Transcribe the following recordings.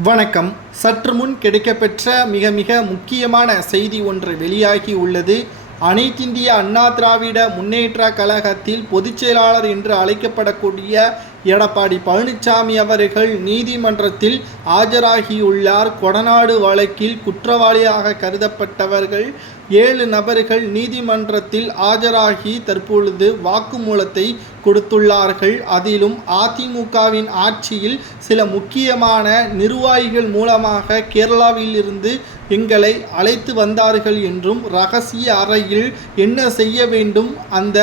வணக்கம். சற்று முன் கிடைக்கப்பெற்ற மிக முக்கியமான செய்தி ஒன்று வெளியாகி உள்ளது. அனைத்திந்திய அண்ணா திராவிட முன்னேற்ற கழகத்தில் பொதுச் செயலாளர் என்று அழைக்கப்படக்கூடிய எடப்பாடி பழனிசாமி அவர்கள் நீதிமன்றத்தில் ஆஜராகியுள்ளார். கொடநாடு வழக்கில் குற்றவாளியாக கருதப்பட்டவர்கள் 7 நபர்கள் நீதிமன்றத்தில் ஆஜராகி தற்பொழுது வாக்குமூலத்தை கொடுத்துள்ளார்கள். அதிலும் அதிமுகவின் ஆட்சியில் சில முக்கியமான நிர்வாகிகள் மூலமாக கேரளாவில் இருந்து எங்களை அழைத்து வந்தார்கள் என்றும் ரகசிய அறையில் என்ன செய்ய வேண்டும், அந்த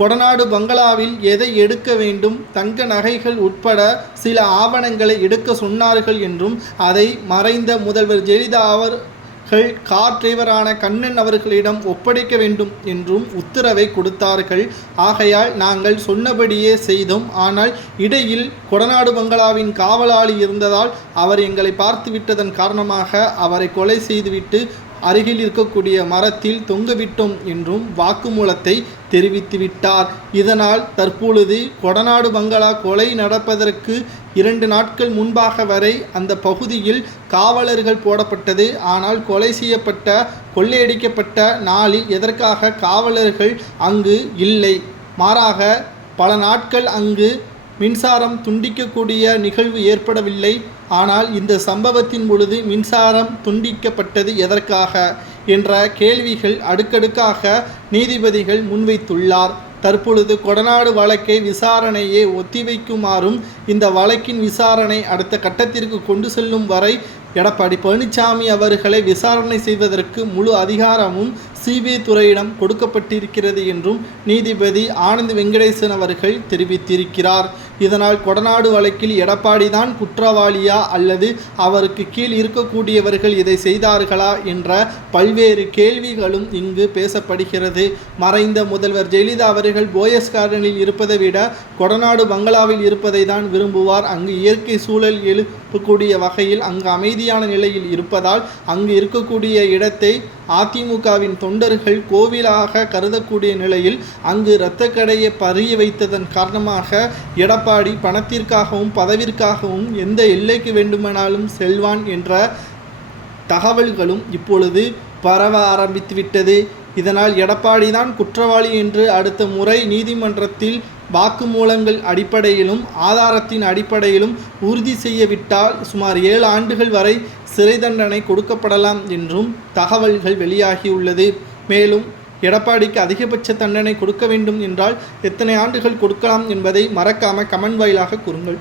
கொடநாடு பங்களாவில் எதை எடுக்க வேண்டும், தங்க நகைகள் உட்பட சில ஆவணங்களை எடுக்க சொன்னார்கள் என்றும் அதை மறைந்த முதல்வர் ஜெயலலிதா அவர்கள் கார் டிரைவரான கண்ணன் அவர்களிடம் ஒப்படைக்க வேண்டும் என்றும் உத்தரவை கொடுத்தார்கள். ஆகையால் நாங்கள் சொன்னபடியே செய்தோம். ஆனால் இடையில் கொடநாடு பங்களாவின் காவலாளி இருந்ததால் அவர் எங்களை பார்த்துவிட்டதன் காரணமாக அவரை கொலை செய்துவிட்டு அருகில் இருக்கக்கூடிய மரத்தில் தொங்கவிட்டோம் என்றும் வாக்குமூலத்தை தெரிவித்துவிட்டார். இதனால் தற்பொழுது கொடநாடு பங்களா கொலை நடப்பதற்கு 2 நாட்கள் முன்பாக வரை அந்த பகுதியில் காவலர்கள் போடப்பட்டது. ஆனால் கொலை செய்யப்பட்ட கொள்ளையடிக்கப்பட்ட நாளில் எதற்காக காவலர்கள் அங்கு இல்லை, மாறாக பல நாட்கள் அங்கு மின்சாரம் துண்டிக்கக்கூடிய நிகழ்வு ஏற்படவில்லை. ஆனால் இந்த சம்பவத்தின் பொழுது மின்சாரம் துண்டிக்கப்பட்டது எதற்காக என்ற கேள்விகள் அடுக்கடுக்காக நீதிபதிகள் முன்வைத்துள்ளார். தற்பொழுது கொடநாடு வழக்கை விசாரணையை ஒத்திவைக்குமாறும் இந்த வழக்கின் விசாரணை அடுத்த கட்டத்திற்கு கொண்டு செல்லும் வரை எடப்பாடி பழனிசாமி அவர்களை விசாரணை செய்வதற்கு முழு அதிகாரமும் சிபிஐ துறையிடம் கொடுக்கப்பட்டிருக்கிறது என்றும் நீதிபதி ஆனந்த் வெங்கடேசன் அவர்கள் தெரிவித்திருக்கிறார். இதனால் கொடநாடு வழக்கில் எடப்பாடி தான் குற்றவாளியா அல்லது அவருக்கு கீழ் இருக்கக்கூடியவர்கள் இதை செய்தார்களா என்ற பல்வேறு கேள்விகளும் இங்கு பேசப்படுகிறது. மறைந்த முதல்வர் ஜெயலலிதா அவர்கள் போயஸ் கார்டனில் இருப்பதை விட கொடநாடு பங்களாவில் இருப்பதை தான் விரும்புவார். அங்கு இயற்கை சூழல் எழுப்பக்கூடிய வகையில் அங்கு அமைதியான நிலையில் இருப்பதால் அங்கு இருக்கக்கூடிய இடத்தை அதிமுகவின் தொண்டர்கள் கோவிலாக கருதக்கூடிய நிலையில் அங்கு இரத்தக்கடையை பறிய வைத்ததன் காரணமாக எடப்பாடி பணத்திற்காகவும் பதவிற்காகவும் எந்த எல்லைக்கு வேண்டுமானாலும் செல்வான் என்ற தகவல்களும் இப்பொழுது பரவ ஆரம்பித்துவிட்டது. இதனால் எடப்பாடி தான் குற்றவாளி என்று அடுத்த முறை நீதிமன்றத்தில் வாக்குமூலங்கள் அடிப்படையிலும் ஆதாரத்தின் அடிப்படையிலும் உறுதி செய்யவிட்டால் சுமார் 7 ஆண்டுகள் வரை சிறை தண்டனை கொடுக்கப்படலாம் என்றும் தகவல்கள் வெளியாகியுள்ளது. மேலும் எடப்பாடிக்கு அதிகபட்ச தண்டனை கொடுக்க வேண்டும் என்றால் எத்தனை ஆண்டுகள் கொடுக்கலாம் என்பதை மறக்காமல் கமெண்ட் வாயிலாக கூறுங்கள்.